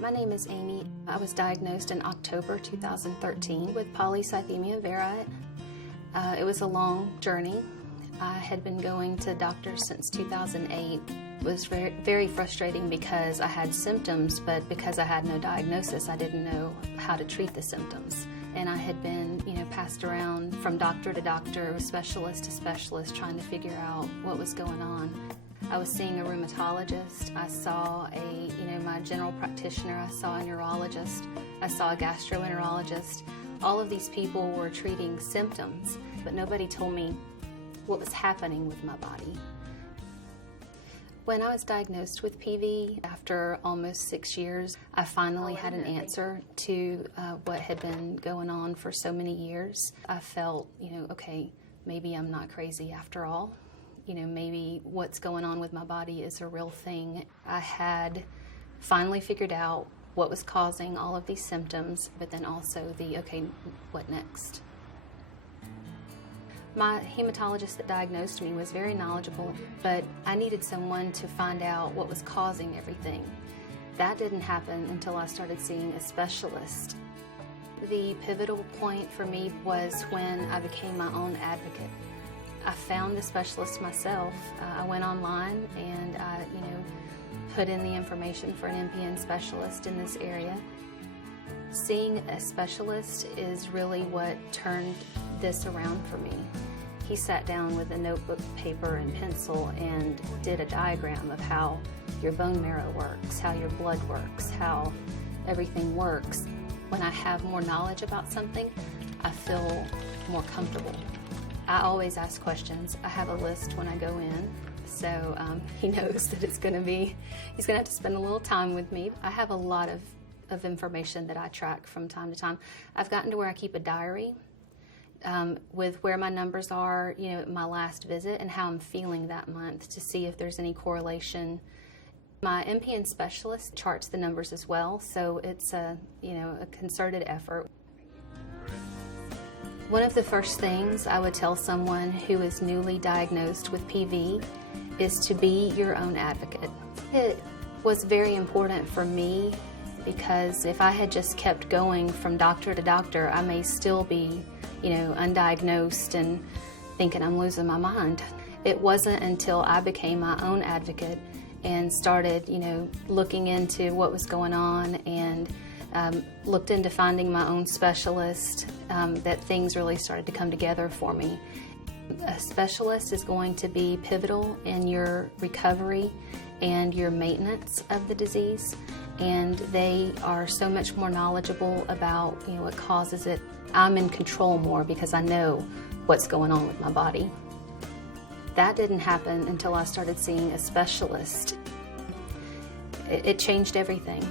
My name is Amy. I was diagnosed in October 2013 with polycythemia vera. It was a long journey. I had been going to doctors since 2008. It was very frustrating because I had symptoms, but because I had no diagnosis, I didn't know how to treat the symptoms. And I had been, passed around from doctor to doctor, specialist to specialist, trying to figure out what was going on. I was seeing a rheumatologist, I saw my general practitioner, I saw a neurologist, I saw a gastroenterologist. All of these people were treating symptoms, but nobody told me what was happening with my body. When I was diagnosed with PV, after almost 6 years, I finally had an answer to what had been going on for so many years. I felt, okay, maybe I'm not crazy after all. Maybe what's going on with my body is a real thing. I had finally figured out what was causing all of these symptoms, but then also okay, what next? My hematologist that diagnosed me was very knowledgeable, but I needed someone to find out what was causing everything. That didn't happen until I started seeing a specialist. The pivotal point for me was when I became my own advocate. I found the specialist myself. I went online and I, put in the information for an NPN specialist in this area. Seeing a specialist is really what turned this around for me. He sat down with a notebook, paper, and pencil and did a diagram of how your bone marrow works, how your blood works, how everything works. When I have more knowledge about something, I feel more comfortable. I always ask questions. I have a list when I go in, so he knows that he's going to have to spend a little time with me. I have a lot of information that I track from time to time. I've gotten to where I keep a diary with where my numbers are, at my last visit and how I'm feeling that month to see if there's any correlation. My NPN specialist charts the numbers as well, so it's a concerted effort. One of the first things I would tell someone who is newly diagnosed with PV is to be your own advocate. It was very important for me because if I had just kept going from doctor to doctor, I may still be, undiagnosed and thinking I'm losing my mind. It wasn't until I became my own advocate and started, looking into what was going on and looked into finding my own specialist, that things really started to come together for me. A specialist is going to be pivotal in your recovery and your maintenance of the disease, and they are so much more knowledgeable about what causes it. I'm in control more because I know what's going on with my body. That didn't happen until I started seeing a specialist. It changed everything.